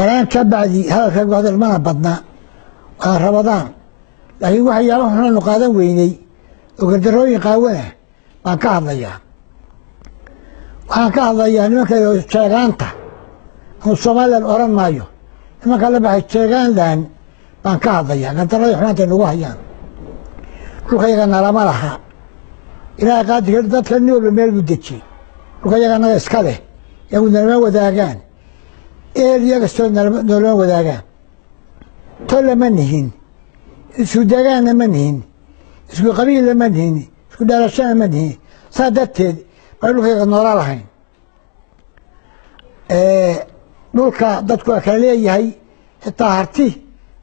سلام كبعدي هذا في بعض المنا بدنا رمضان لكن واحد يروح هنا نقادم ويني وقدروا يقاونه ما كان ضيع ما كان ضيع ما كان شجانته والصومال الأوران مايو ما كان لبح شجان لان ما كان ضيع قدروا يحنا تنوهيان كل خير أنا لا مرحا إلى قاد يردت كني ولا ميل بدتشي كل خير أنا إسكاله يقول نرمى وداعان إيه يقصون نرمى وداعان طول منهين اسكو داعان منهين اسكو قبيلة منهين اسكو دارشان منهين سادتين قالوا خير نورا لهين دولكا دادكو أكاليه هاي الطاهرتي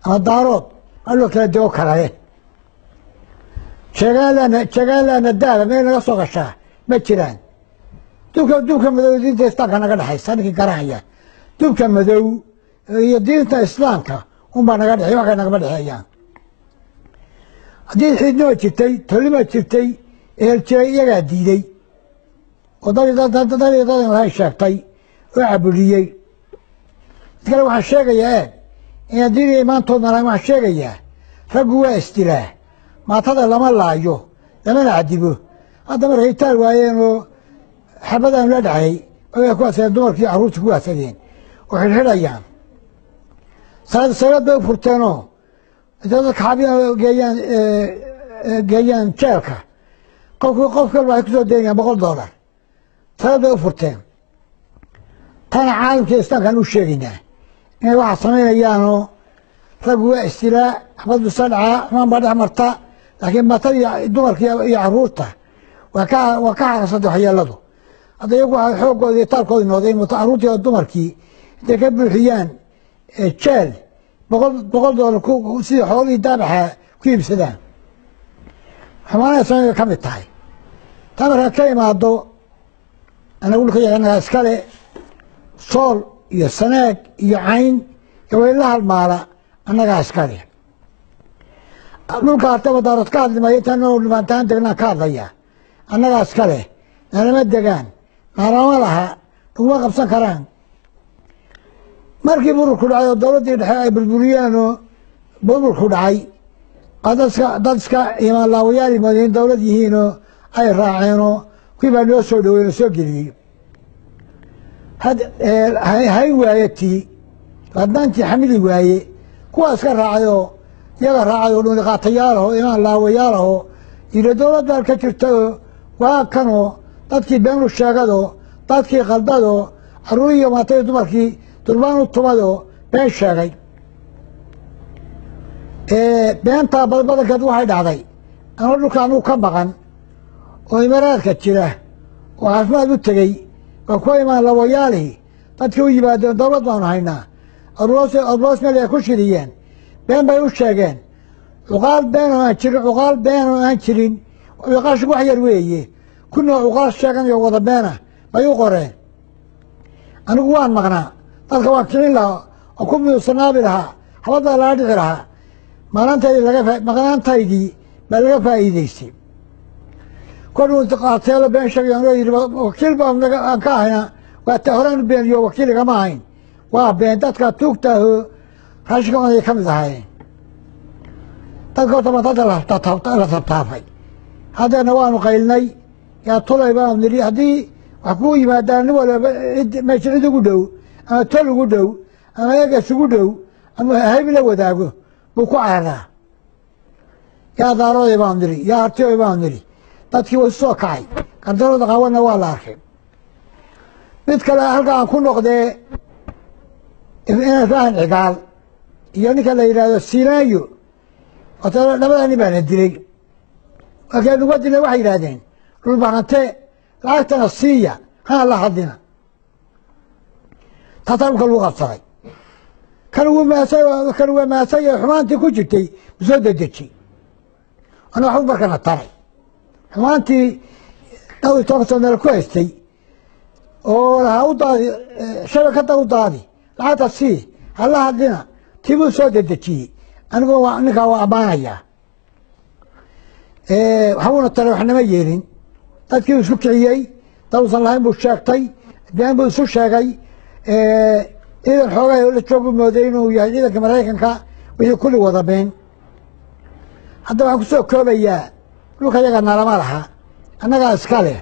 أما الدارود قالوا كلا دوك عليه شغالة الدارة مين غصو غشاه ما تشيران دوكا مدو دينتا إسلامكا نقل حي سانكي كراهية دوكا مدو دينتا إسلامكا هم نقل حي وكا نقل حي هدين حيدنو تشتي تولما تشتي إهلتي يغا ديدي وداري هاي شاكتي وعبوليي تقال واحد شاقيا إن ديني إيمان طولنا واحد شاقيا رقوا استلاه ما تضل لما لايو لما نعدبه هذا مرة يتال وايانو حبدا لا داعي ويكون سيدور في عروس كواسدين وحلحل ايام صلاة بو فرتانو إذا حابين جايان شاركة قف كل واحد يكسو الدنيا $100 صلاة بو فرتان كان عالم كيستان كانوا شاقينا إن واحد صمين ايانو رقوا استلاء حفظ الصلعة ما بعد مرتا لكن ما تري دمرك يا عروسته وكا صدق حيالده هذا يقول حقوق يطالقوا النوضين متعروتي الدمركي إذا كان بالحيان تشال $100 كو سي حولي يتابعها كيف سدان حمانا يسمى كم التاي تامر كلمة الضوء أنا أقول لك أنا أسكالي صول يا سناك يا عين يقول لها المالا أنا أسكالي dhulka hartaba daaradkaad dhimayatana dhimaantaan degnaa ka hadlaya annagaa iska leh nalama degaan naalama laha laguma qabsan karaan markii bururku dhacay oo dowladdii dhexe ay burburiyeen oo burburku dhacay dad iska imaanlaawayaal yimaadeen dowlad yihiinoo ay raaceenoo kuwii baa noo soo dhaweyn oo soo geliyey hay waaye tii ladnaantii xamili waaye kuwaa iska raacayoo iyaga raacayoo dhuniqaatayaalaho imaan laawayaalaho ila dowladdan ka jirtayoo waa kanoo dadkii beenu sheegadoo dadkii qaldadoo carruuriyo maatay dumarkii durbaan u tumadoo been sheegay beentaa badankeed waxay dhacday anoo dhulka anugu ka maqan oo imaaraadka jira oo caafimaad u tegey waa kuwa imaan laawayaalihii dadkii u yimaadeen dowlad baanu haynaa odroos meel ay ku shiriyeen been bay u sheegeen cuqaal been oo aan jirin cuqaashigu wax yar weeye kunoo cuqaal sheeganayo wada beena bay u qoreen anigu waan maqnaa dadka waan kicin lahaa oo ku miyuusanaabi lahaa xabaddaa laga dhici lahaa maqnaantaydii baa laga faa'iidaystay koluu qaateelo been sheegay anoo yidhi wakiil baan ka ahayna waa horaan u beeniyo wakiil igama ahayn waa been dadka tuugtaahoo raashinka oday ka mid ahaayeen dadka horta matada la tabtaafay haddana waanu qaylnay yaa tolay baanu nidhi haddii wax kuu yimaadaan nin walba meesha cid ugu dhow ama tol ugu dhow ama eegas ugu dhow ama hayb la wadaago buu ku cararaa yaa daarooday baanu nidhi yaa hartiyooy baanu nidhi dadkii way soo kacay gardarooda qawanna waa la arkay mid kale halka aan ku noqdee inaan faahan cigaal iyo ninka la yidhaahdo silaayo labada nin baana dilay markay nuga dilay waxay yidhaahdeen dhulbahante lacagtana siiya hana la hadlina taasaa dhulka lagu qabsaday kan ugu maasay ee xumaantii ku jirtay soo dedeji ana waxbu markana taray xumaantii dhowr iyo toban sano ku haystay oo lahaa u daadi shabakada u daadi lacagta sii hala hadlina tibuu soo dedejiyey anigoo ninkaa waa ammaanayaa waxbuuna tale waxnama yeelin dadkii isku kiciyey daluusan lahayn buu sheegtay been buu isu sheegay ciidan xoogaa la joogu mooday inuu yahay ciidanka maraykanka wixii kulli wada been hadda waxaan kusoo koobayaa dhulka yaga nalama laha annagaa iska leh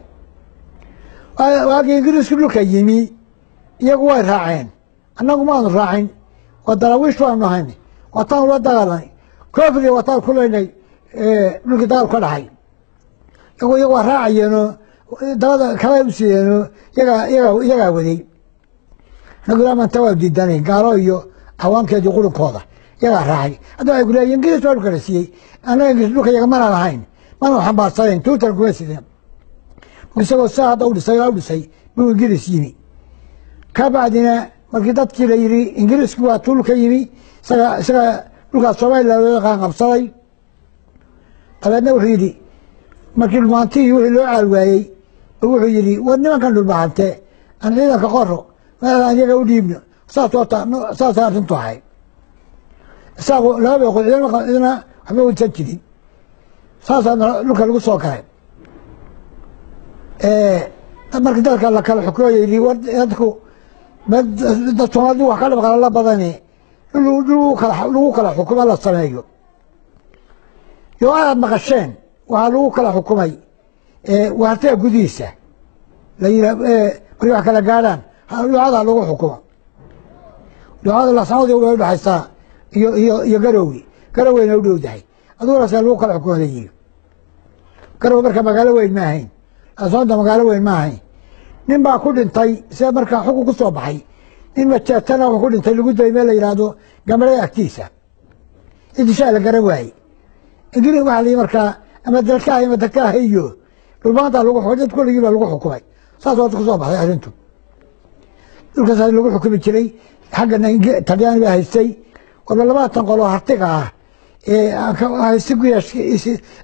waagii ingiriisku dhulka yimi iyagu way raaceen annagu maanu raacin waa daraawiish baanu ahayn wataan ula dagaalanay koofriga wataan ku leynay dhulkii dagaal ka dhacay iyagu waa raacayeenoo dabada kala u siiyeenoo iyagaa waday annagu ilaa maanta waa diidanay gaalo iyo cawaankeedii qulunkooda iyagaa raacay hadda waxay ku leeyihin ingiriis baa dhulka la siiyey annaga ingiriis dhulka yaga mana lahayn mana xambaarsanayn tuutan kuma sideen isagoo saa hadda u dhisay buu ingiriis yimi ka bacdina markii dadkii la yidhi ingiriisku waa tuulka yimi isaga dhulkaas somaliland loo yaqaan qabsaday dabeedna wuxuu yidhi markii dhulmaantii wixii loo caal waayey wuxuu yidhi war nimankan dhulbahante aan ciidanka qoro meel aan iyaga u dhiibno saasay arrintu ahay isagu laba beeqo ciidana waxba waysan jirin saasaa dhulka lagu soo galay markii dalka la kala xukumayo yidhi war dadku dad Soomaalidu wax ka dhaqan la badani lagu kala xukumo la sameeyo yoo aad maqasheen waxaa lagu kala xukumay waartee gudihiisa la yidhaa markii wax kala gaadhaan ducada lagu xukumo ducada laasnimada u dhaxaysaa iyo garoweyna u dhowdahay aduurasa lagu kala xukumo la yidhi garow marka magaalo weyn ma ahayn laasnimada magaalo weyn ma ahayn nin baa ku dhintay sida markaa xukun ku soo baxay nin majeetana wuxuu ku dhintay lagu dayay meel la yidhaahdo gambarada agtiisa idishaa la garan waayey ingiriis waxaa la yidhi markaa ama dalkaaha ama dalkaaha iyo dhulmaanta lagu xukumay dad kulligii baa lagu xukumay saas waa ku soo baxday arrintu dhulkaas lagu xukumi jiray xaggana talyaani baa haystay waba 20 qoloo hartiga ah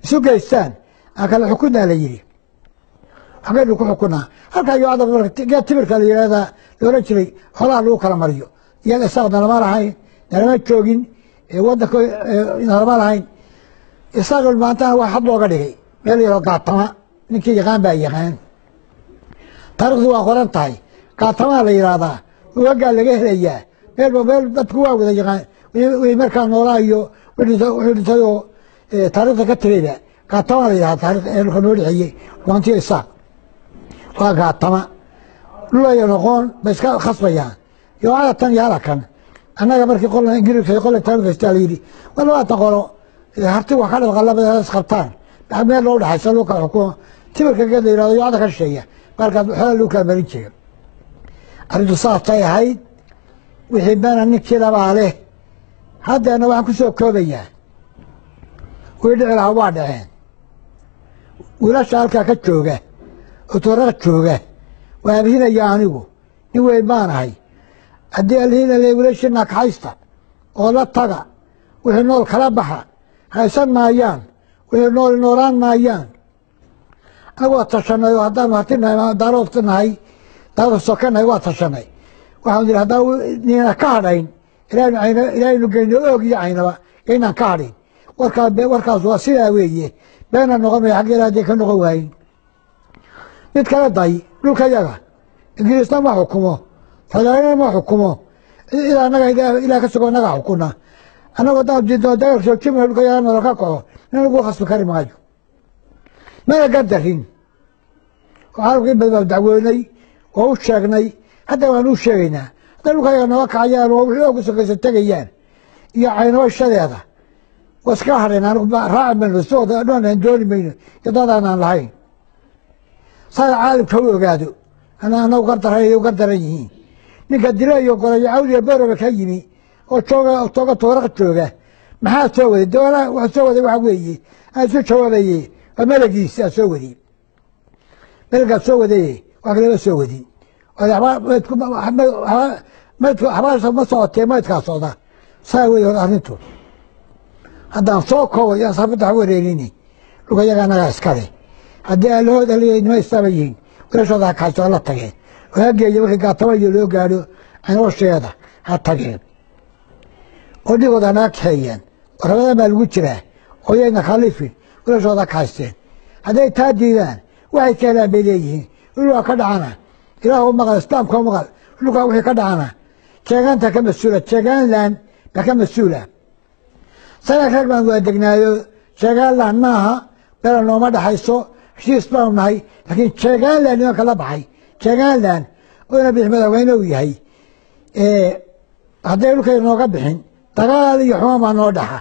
isu geystaan aan kala xukunaa la yidhi xaggaynu ku xukunaa halkaa iyo adab geed timirka la yidhahdaa la oran jiray xoolaha lagu kala mariyo iyaga isaaqna lama lahayn nalama joogin waddanka nalama lahayn isaaq maantana waa xad looga dhigay meel yaroo gaatama ninkii yaqaan baa yaqaan taarikhdu waa qoran tahay gaatamaa la yidhaahdaa ugagaa laga helayaa meel dadku waa wada yaqaan way markaa noolaa iyo wuxuu dhintay oo taarikhda ka tirayba gaatamaa la yidhahdaa taarikh eelka noo dhexeeyey maantiyo isaaq waa gaatama dhulaya noqon bay iska khasbayaan iyo adatan iyo halakan annaga markii qolan ingiriiska qolan taarikhda la yidhi waa 20 qolo harti wax ka dhaqan labada isqabtaan meel loo dhaxaysa loo kala xukumo timirka geed la yidhahdo iyo ka shisheeya markaas xoolo loo kala marin jiray arrintu saasay ahayd wixii bana ninkii labaa leh haddana waxaan ku soo koobayaa way dhici lahaa waa dhaceen wiilasha halkaa ka jooga oo tooraq jooga waa abhinaya anigu nin weyn baan ahay haddii alhiina le wiilashina kaxaysta oo la taga wixii nool kala baxa haysan maayaan wixii nool noolaan maayaan anagu waa tashanay oo haddaanu hartinahay daaroodka nahay daarood sokanahay waa tashanay waxaan yidhi haddaan nina ka hadhayn ilaahaynu geyno oog iyo caynaba yaynaan ka hadhin warkaas waa sidaa weeye beena noqon maya xagga ilaah dee ka noqon waayin mid kala day dhulka yaga ingiriisna ma xukumo talyaanina ma xukumo ilaa annaga ilaah ka sugo annaga xukuna annagu haddaan diidno dagaal joojimaya dhulka yaga nolol ka kaco nin lagu khasbi kari maayo mana gardarin oo carabkii badbaa dacwoonay oo u sheegnay hadda waan u sheegaynaa hadday dhulka yaga naga kacayaan oo wixii oogu sokaysa tegayaan iyo caynaba shadeeda waa iska hadheen anigu raaci mayno sidoodan dooni mayno iyo dadaanaan lahayn saa caalimka u ogaado anagu gardaran u gardaran yihiin ninka dila iyo gorayo cawdiga boroba ka yimi oo tooga tooraq jooga maxaa soo waday doola wax soo waday waxa weeye aan isu jawaabaye waa melagiisa soo waday melgaa soo wadaye waa kaleba soo wadin xabaasha ma socotee maydkaa socda saa wey hor arrintu haddaan soo koobo yaan saafadda ha wareerini dhulka yaga annagaa iskale haddii aalahooda nima istaaba yihiin wiilashooda ha kaxayso la tageen oo ha geeya wixii gaatama iyo loo gaadho canoosheeda ha tageen oo dhigooda hanaga kaxeeyeen oo rabadan baa lagu jiraa oo yayna khalifin wiilashooda ha kaxaysteen hadday taa diidaan waxay ka helaan bay leeyihiin dhulkaa ka dhacana ilaah u maqal islaamka u maqal dhulkaa wixii ka dhacana jeegaanta ka mas-uula jeegaanland baa ka mas-uula sanad rag baan wada degnaayo jeegaanland maaha bela nooma dhaxayso heshiis baanu nahay laakiin jeegaanland nimanka la baxay jeegaanland oyna bixi madaxweyne uu yahay hadday dhulkay nooga bixin dagaal iyo xumaan baa noo dhaxa